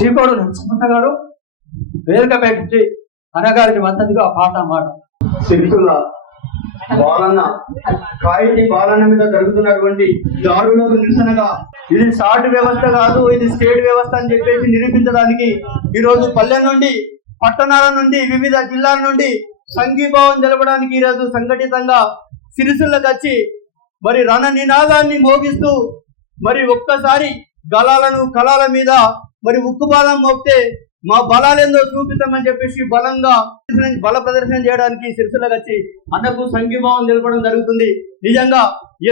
చీకోడు నరసింహ గారు వేదికపై నుంచి అన్నగారికి మద్దతుగా పాట మాట. సిరిసుల్ల బాలన్న బాలన్న మీద జరుగుతున్నటువంటి దారుణకు నిరసనగా ఇది సాట్ వ్యవస్థ కాదు ఇది స్టేట్ వ్యవస్థ అని చెప్పేసి నిరూపించడానికి ఈ రోజు పల్లె నుండి పట్టణాల నుండి వివిధ జిల్లాల నుండి సంఘీభావం జరపడానికి ఈ రోజు సంఘటితంగా సిరిసిల్లకు వచ్చి మరి రణ నినాదాన్ని మోగిస్తూ మరి ఒక్కసారి గలాలను కళాల మీద మరి ఉక్కు బాలం మోపితే మా బలాలేందో చూపిస్తామని చెప్పేసి బలంగా బల ప్రదర్శన చేయడానికి సిరిసిల్ల వచ్చి అన్నకు సంఘీభావం తెలపడం జరుగుతుంది. నిజంగా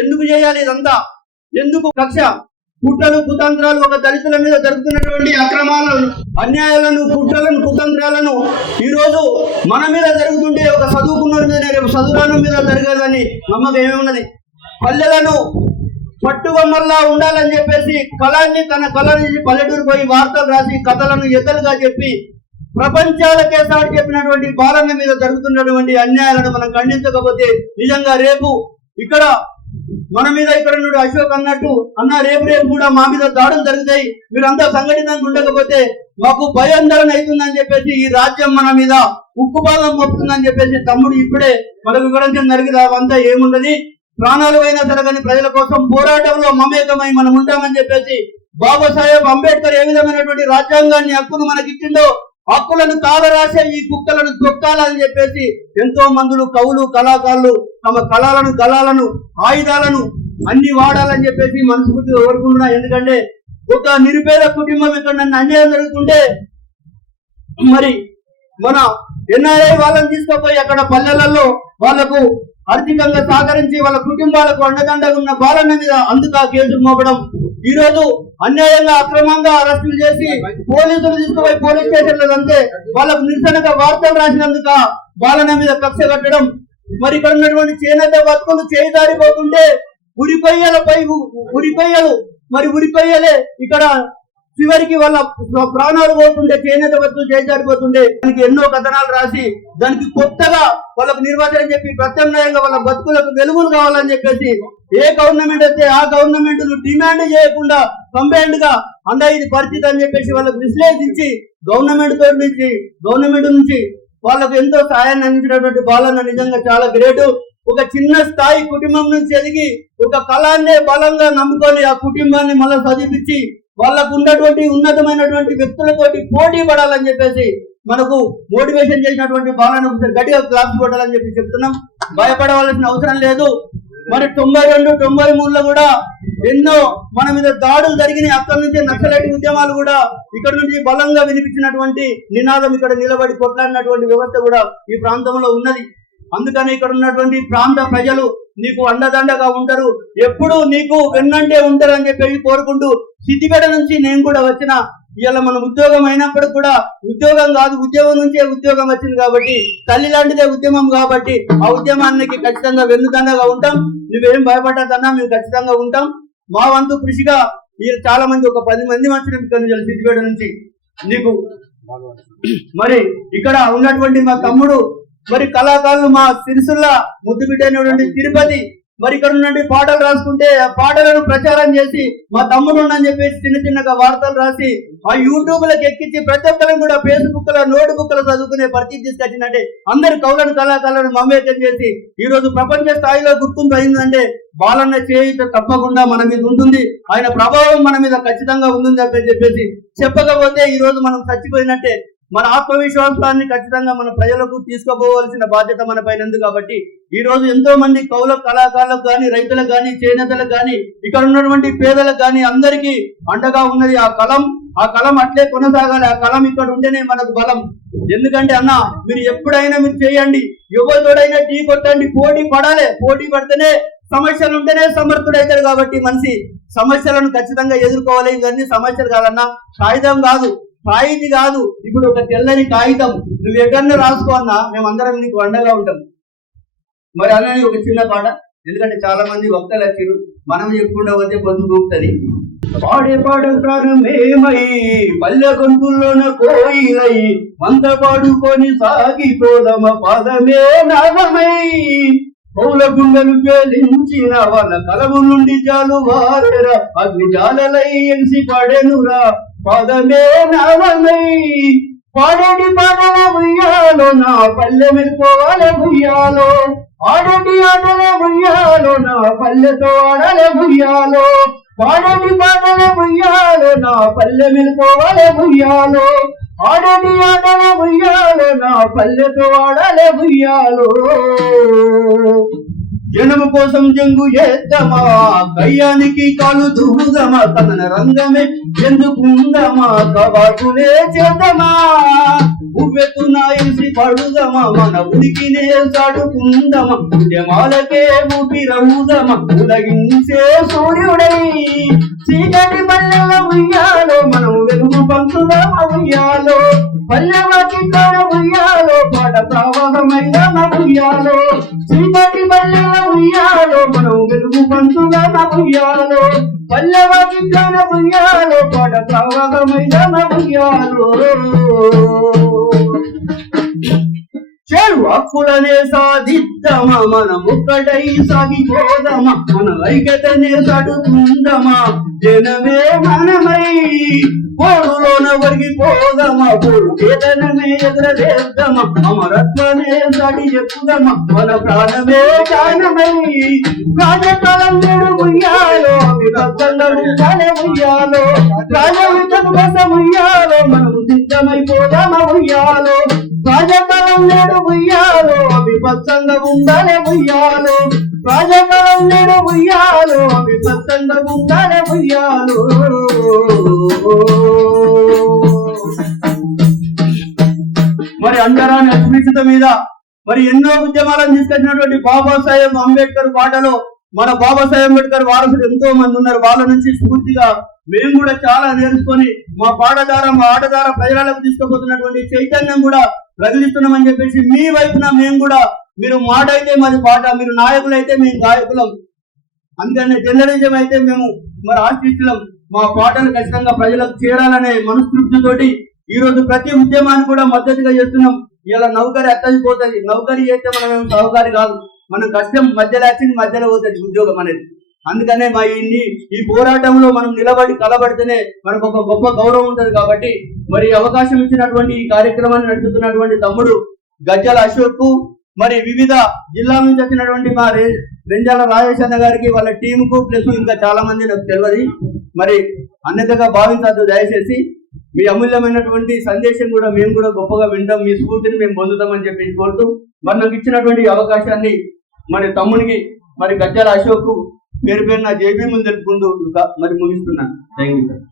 ఎందుకు చేయాలి ఇదంతా? ఎందుకు కక్ష? కుట్రలు కుతంత్రాలు ఒక దళితుల మీద జరుగుతున్నటువంటి అక్రమాలను అన్యాయాలను కుట్రలను కుతంత్రాలను ఈ రోజు మన మీద జరుగుతుంటే ఒక చదువుకున్న మీద రేపు చదువురాను మీద జరగదని నమ్మకం ఏమి ఉన్నది పల్లెలను పట్టుబొమ్మల్లా ఉండాలని చెప్పేసి కళాన్ని తన కళ నుంచి పల్లెటూరు పోయి వార్తలు రాసి కథలను ఎద్దలుగా చెప్పి ప్రపంచాలకే సాటి చెప్పినటువంటి బాలన్న మీద జరుగుతున్నటువంటి అన్యాయాలను మనం ఖండించకపోతే నిజంగా రేపు ఇక్కడ మన మీద ఇక్కడ నుండి అశోక్ అన్నట్టు అన్న రేపు రేపు కూడా మా మీద దాడులు జరుగుతాయి. మీరంతా సంఘటితంగా ఉండకపోతే మాకు భయాందోళన అవుతుందని చెప్పేసి ఈ రాజ్యం మన మీద ఉక్కుపాదం మొప్పుతుందని చెప్పేసి తమ్ముడు ఇప్పుడే మనకు వివరించడం జరిగింది అవంతా ఏముండదు? ప్రాణాలు అయినా జరగని ప్రజల కోసం పోరాటంలో మమేకమై మనం ఉంటామని చెప్పేసి బాబాసాహెబ్ అంబేద్కర్ ఏ విధమైనటువంటి రాజ్యాంగాన్ని హక్కును మనకిచ్చిండో హక్కులను కాలరాసే ఈ కుక్కలను తొక్కాలని చెప్పేసి ఎంతో మందులు కవులు కళాకారులు తమ కళలను గళాలను ఆయుధాలను అన్ని వాడాలని చెప్పేసి మనస్ఫూర్తిగా కోరుకుంటున్నా. ఎందుకంటే ఒక నిరుపేద కుటుంబం ఇక్కడ నన్ను అన్యాయం జరుగుతుంటే మరి మన ఎన్ఆర్ఐ వాళ్ళని తీసుకుపోయి అక్కడ పల్లెలలో వాళ్ళకు ఆర్థికంగా సహకరించి వాళ్ళ కుటుంబాలకు అండదండగా ఉన్న బాలన్న మీద అందుక కేసు మోపడం. ఈ రోజు అన్యాయంగా అక్రమంగా అరెస్టులు చేసి పోలీసులు తీసుకుపోయి పోలీస్ స్టేషన్లు అంతే వాళ్ళకు నిరసనగా వార్తలు రాసినందుక బాలన్న మీద కక్ష కట్టడం. మరి ఇక్కడ ఉన్నటువంటి చేనేత బతుకులు చేయి దారిపోతుంటే ఉరిపయ్యలపై ఉరిపయ్యలు. మరి ఉరిపయ్యలే ఇక్కడ చివరికి వాళ్ళ ప్రాణాలు పోతుండే చేనేత బతుకులు చేజారిపోతుండే. దానికి ఎన్నో కథనాలు రాసి దానికి కొత్తగా వాళ్ళకు నిర్వచనం చెప్పి ప్రత్యామ్నాయంగా వాళ్ళ బతుకులకు వెలుగులు కావాలని చెప్పేసి ఏ గవర్నమెంట్ అయితే ఆ గవర్నమెంట్ను డిమాండ్ చేయకుండా కంప్లైంట్గా అందా ఇది పరిస్థితి అని చెప్పేసి వాళ్ళకు విశ్లేషించి గవర్నమెంట్ తోటి నుంచి గవర్నమెంట్ నుంచి వాళ్ళకు ఎంతో సహాయాన్ని అందించినటువంటి బాలన్న నిజంగా చాలా గ్రేట్. ఒక చిన్న స్థాయి కుటుంబం నుంచి ఎదిగి ఒక కళాన్నే బలంగా నమ్ముకొని ఆ కుటుంబాన్ని మళ్ళీ చదివించి వాళ్ళకు ఉన్నటువంటి ఉన్నతమైనటువంటి వ్యక్తులతోటి పోటీ పడాలని చెప్పేసి మనకు మోటివేషన్ చేసినటువంటి భావనను గట్టిగా క్లాస్ కొట్టాలని చెప్పి చెప్తున్నాం. భయపడవలసిన అవసరం లేదు. మరి తొంభై రెండు తొంభై మూడులో కూడా ఎన్నో మన మీద దాడులు జరిగినాయి. అక్కడి నుంచి నక్సలైట్ ఉద్యమాలు కూడా ఇక్కడ నుంచి బలంగా వినిపించినటువంటి నినాదం ఇక్కడ నిలబడి కొట్లాడినటువంటి వ్యవస్థ కూడా ఈ ప్రాంతంలో ఉన్నది. అందుకని ఇక్కడ ఉన్నటువంటి ప్రాంత ప్రజలు నీకు అండదండగా ఉంటారు. ఎప్పుడు నీకు వెన్నంటే ఉంటారు అని చెప్పి కోరుకుంటూ సిద్దిపేట నుంచి నేను కూడా వచ్చిన ఇవాళ మన ఉద్యోగం అయినప్పుడు కూడా ఉద్యోగం కాదు ఉద్యోగం నుంచే ఉద్యోగం వచ్చింది కాబట్టి తల్లి లాంటిదే ఉద్యమం కాబట్టి ఆ ఉద్యమానికి ఖచ్చితంగా వెన్నుదండగా ఉంటాం. నువ్వేం భయపడ్డదన్నా మేము ఖచ్చితంగా ఉంటాం. మా వంతు కృషిగా మీరు చాలా మంది ఒక పది మంది మనుషులు ఇక్కడ నుంచి సిద్దిపేట నుంచి నీకు మరి ఇక్కడ ఉన్నటువంటి మా తమ్ముడు మరి కళాకారులు మా సిరిసుల్లా ముద్దు బిడ్డైనటువంటి తిరుపతి మరి ఇక్కడ నుండి పాటలు రాసుకుంటే ఆ పాటలను ప్రచారం చేసి మా తమ్ముడు అని చెప్పేసి చిన్న చిన్నగా వార్తలు రాసి ఆ యూట్యూబ్లకు ఎక్కించి ప్రతి ఒక్కరిని కూడా ఫేస్బుక్లో నోట్ బుక్లో చదువుకునే పరిస్థితి తీసుకొచ్చిందంటే అందరి కౌలను కళాకారులను మమేకం చేసి ఈ రోజు ప్రపంచ స్థాయిలో గుర్తింపు అయిందంటే బాలన్న చేయుట తప్పకుండా మన మీద ఉంటుంది. ఆయన ప్రభావం మన మీద ఖచ్చితంగా ఉందని చెప్పేసి చెప్పకపోతే ఈ రోజు మనం చచ్చిపోయినట్టే మన ఆత్మవిశ్వాసాన్ని ఖచ్చితంగా మన ప్రజలకు తీసుకుపోవలసిన బాధ్యత మన పైన ఉంది కాబట్టి ఈ రోజు ఎంతో మంది కౌల కళాకారులకు కానీ రైతులకు కానీ చేనేతలకు కానీ ఇక్కడ ఉన్నటువంటి పేదలకు కానీ అందరికీ అండగా ఉన్నది ఆ కలం ఆ కలం అట్లే కొనసాగాలి. ఆ కలం ఇక్కడ ఉంటేనే మనకు బలం. ఎందుకంటే అన్న మీరు ఎప్పుడైనా మీరు చేయండి. ఎవరితోడైనా టీ కొట్టండి. పోటీ పడాలి. పోటీ పడితేనే సమస్యలు ఉంటేనే సమర్థుడైతాడు కాబట్టి మనిషి సమస్యలను ఖచ్చితంగా ఎదుర్కోవాలి. ఇవన్నీ సమస్యలు కాదన్నా కాగితం కాదు. కాగితం కాదు. ఇప్పుడు ఒక తెల్లని కాగితం నువ్వు ఎక్కడన్నా రాసుకోన్నా మేమందరం నీకు అండగా ఉంటాం. మరి అలానే ఒక చిన్న పాట. ఎందుకంటే చాలా మంది వక్తలు వచ్చారు మనం చెప్పుకుండా పోతే పొద్దు గూపుతుంది పాడే పాడతారు మేమై పల్లె గొంతుల్లోన కోయిలై మంత పాడుకొని సాగిపోదమ పదమే నవమై పౌల గుండెలు పేలించిన వాళ్ళ కలము నుండి జాలు వారెరా అగ్ని జాలలై ఎంసి పడెనురా. పదమే నవమై పాడటి పాటల ఉయ్యాలో నా పల్లె మెలుకోవాలి ఉయ్యాలో ఆడటి ఆటల ఉయ్యాలో నా పల్లెతో ఆడల ఉయ్యాలో పాడటి పాటల ఉయ్యాలో నా పల్లె మెలుకోవాలి ఉయ్యాలో ఆడటి ఆటల ఉయ్యాలో నా పల్లెతో ఆడల ఉయ్యాలో జనము కోసం జంగు ఎద్దమా కయ్యానికి కాలు దూదమా కథన రంగమే ఎందుకుందమా? కబాటులే చేద్దామా? ఉవ్వెత్తున ఇసి పడుదమా? మన ఉనికినే సాడుకుందమా ఉద్యమాలకే ఊపిరవుదమా ఉలగించే సూర్యుడై చీకటి పల్లెల ఉయ్యాలో మనం వెలుగు పంచుదమా ఉయ్యాలో పల్లెవాకి కాడ ఉయ్యాలో పాట ప్రవాహమైన ఉయ్యాలో చీకటి పల్లె వెలుగు పంచుగా ఉయ్యాలో పల్లెవాకి కాడ ఉయ్యాలో పాట ప్రవాహమైన ఉయ్యాలో చెడు అప్పులనే సాధిద్దామా మన ముక్కటై సాగిపోదామా మన ఐక్యతనే సడుతుందమా జనమే మనమై పోడులోన ఒరిగిపోదామా? పోడు వేదనమే ఎదురవేద్దామా అమరత్వమే సడి చెప్పుదామా మన ప్రాణమే ప్రాణమై రాజకాలం నేడు ఉయ్యాలో విభక్తంగా ఉండాలి ఉయ్యాలో రాజవితం కోసం ఉయ్యాలో మనం సిద్ధమైపోదామా ఉయ్యాలో? రాజకాలం నేడు ఉయ్యాలో విభక్తంగా ఉయ్యాలో రాజకాలం నేడు ఉయ్యాలో ముందర ఉండాలి మరి అందరాని అస్మిత మీద మరి ఎన్నో ఉద్యమాలను తీసుకొచ్చినటువంటి బాబాసాహెబ్ అంబేద్కర్ పాటలో మన బాబాసాహెబ్ అంబేద్కర్ వారసులు ఎంతో మంది ఉన్నారు. వాళ్ళ నుంచి స్ఫూర్తిగా మేము కూడా చాలా నేర్చుకొని మా పాటధార మా ఆటధార ప్రజలకు తీసుకుపోతున్నటువంటి చైతన్యం కూడా రగిలిస్తున్నామని చెప్పేసి మీ వైపున మేము కూడా మీరు మాట అయితే మాది పాట మీరు నాయకులైతే మేము గాయకులం. అందుకనే జర్నలిజం అయితే మేము మరి ఆర్టిస్టులం. మా పాటలు ఖచ్చితంగా ప్రజలకు చేరాలనే మనస్ఫూర్తితోటి ఈ రోజు ప్రతి ఉద్యమాన్ని కూడా మద్దతుగా చేస్తున్నాం. ఇలా నౌకరి ఎత్తపోతుంది నౌకరీ చేస్తే మనం సౌకర్యం కాదు. మనం కష్టం మధ్యలో వచ్చింది మధ్యలో పోతుంది ఉద్యోగం అనేది. అందుకనే మా ఈ ఈ పోరాటంలో మనం నిలబడి కలబడితేనే మనకు ఒక గొప్ప గౌరవం ఉంటుంది కాబట్టి మరి అవకాశం ఇచ్చినటువంటి ఈ కార్యక్రమాన్ని నడుపుతున్నటువంటి తమ్ముడు గజ్జల అశోక్కు మరి వివిధ జిల్లాల నుంచి వచ్చినటువంటి మా రెంజాల రాజేష్ అన్న గారికి వాళ్ళ టీం కు ప్లస్ ఇంకా చాలా మంది నాకు తెలియదు మరి అన్నతగా భావించద్దు దయచేసి మీ అమూల్యమైనటువంటి సందేశం కూడా మేము కూడా గొప్పగా వింటాం మీ స్ఫూర్తిని మేము పొందుతామని చెప్పి కోరుతూ మరి నాకు ఇచ్చినటువంటి అవకాశాన్ని మరి తమ్మునికి మరి గజ్జల అశోక్ పేరు పేరున నా జేబీ ముందు తెలుపుకుంటూ మరి ముగిస్తున్నాను. Thank you sir